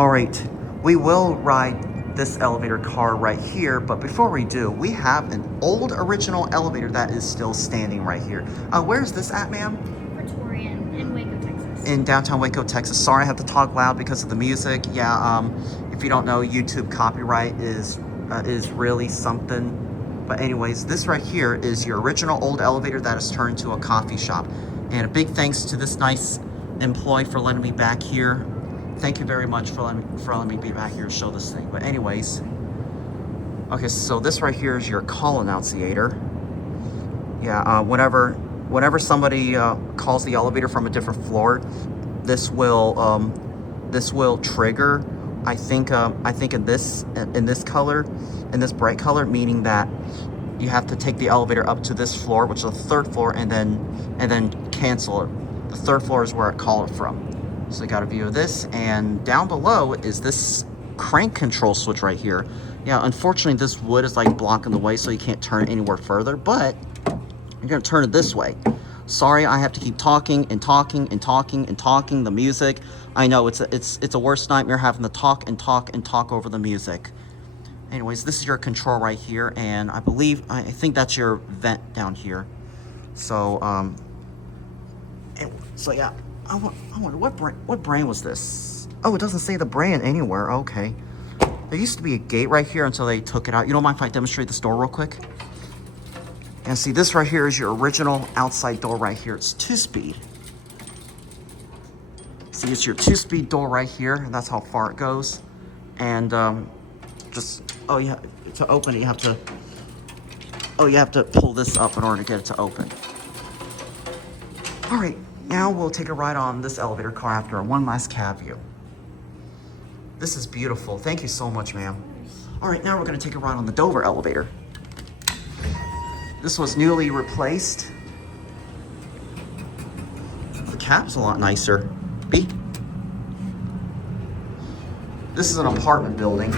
All right, we will ride this elevator car right here, but before we do, we have an old original elevator that is still standing right here. Where's this at, ma'am? Praetorian in Waco, Texas. In downtown Waco, Texas. Sorry, I have to talk loud because of the music. Yeah, if you don't know, YouTube copyright is really something. But anyways, this right here is your original old elevator that is turned to a coffee shop. And a big thanks to this nice employee for letting me back here. Thank you very much for letting me be back here to show this thing. But anyways, okay, so this right here is your call annunciator. Yeah, whenever somebody calls the elevator from a different floor, this will trigger. I think in this color, in this bright color, meaning that you have to take the elevator up to this floor, which is the third floor, and then cancel it. The third floor is where I call it from. So you got a view of this, and down below is this crank control switch right here. Yeah, unfortunately this wood is like blocking the way, so you can't turn it anywhere further, but you're gonna turn it this way. Sorry, I have to keep talking and talking and talking and talking. The music, I know it's a worst nightmare having to talk and talk and talk over the music. Anyways, this is your control right here, and I think that's your vent down here. So yeah. I wonder what brand was this? Oh, it doesn't say the brand anywhere. Okay. There used to be a gate right here until they took it out. You don't mind if I demonstrate this door real quick? And see, this right here is your original outside door right here. It's 2-speed. See, it's your 2-speed door right here. And that's how far it goes. And to open it, you have to pull this up in order to get it to open. All right. Now we'll take a ride on this elevator car after one last cab view. This is beautiful. Thank you so much, ma'am. All right, now we're gonna take a ride on the Dover elevator. This was newly replaced. The cab's a lot nicer. B. This is an apartment building.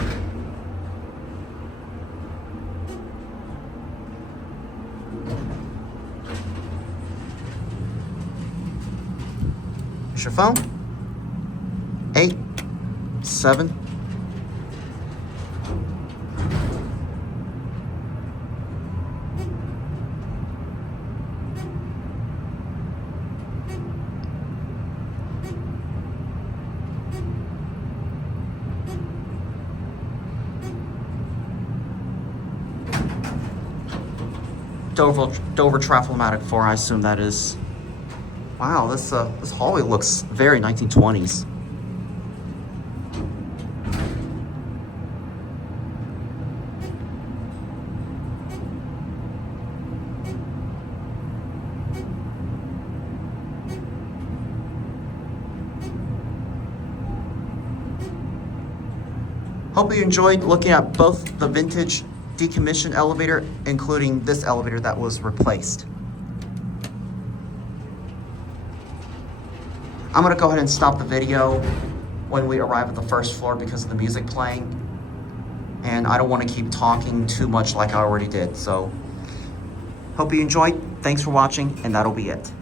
Your phone, 8, 7. Dover Traffic 4, I assume that is. Wow, this hallway looks very 1920s. Hope you enjoyed looking at both the vintage decommissioned elevator, including this elevator that was replaced. I'm gonna go ahead and stop the video when we arrive at the first floor because of the music playing. And I don't wanna keep talking too much like I already did. So, hope you enjoyed. Thanks for watching, and that'll be it.